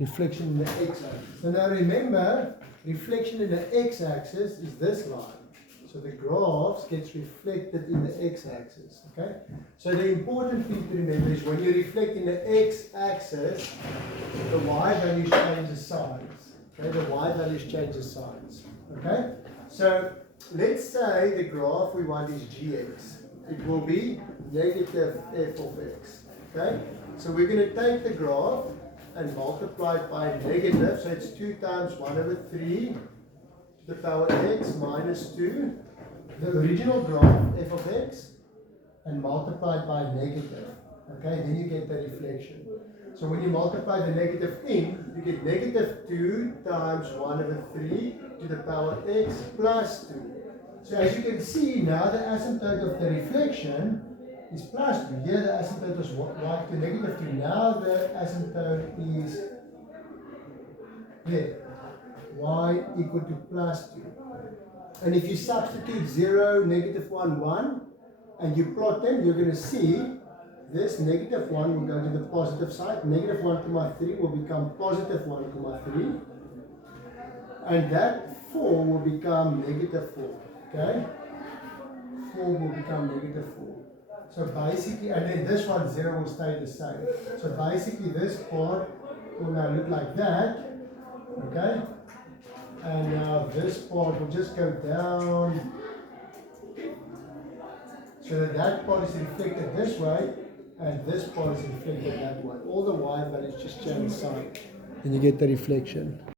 reflection in the x-axis. So now remember, reflection in the x-axis is this line. So the graphs gets reflected in the x-axis, okay? So the important thing to remember is when you reflect in the x-axis, the y values changes signs. Okay, the y values changes signs. Okay? So let's say the graph we want is gx. It will be negative f of x. Okay? So we're going to take the graph and multiply it by negative. So it's 2 times 1 over 3 to the power x minus 2. The original graph f of x and multiplied by negative. Okay? Then you get the reflection. So when you multiply the negative in, you get negative 2 times 1 over 3 to the power x plus 2. So as you can see now, the asymptote of the reflection is plus 2. Here the asymptote is y to negative 2. Now the asymptote is here, y equal to plus 2. And if you substitute 0, negative 1, 1, and you plot them, you're going to see this negative 1 will go to the positive side. Negative 1, 3 will become positive 1, 3. And that 4 will become negative 4. Okay? 4 will become negative 4. So basically, and then this one 0 will stay the same. So basically this part will now look like that. Okay? And now this part will just go down. So that part is reflected this way, and this part is reflected that way. All the y values just change sign, and you get the reflection.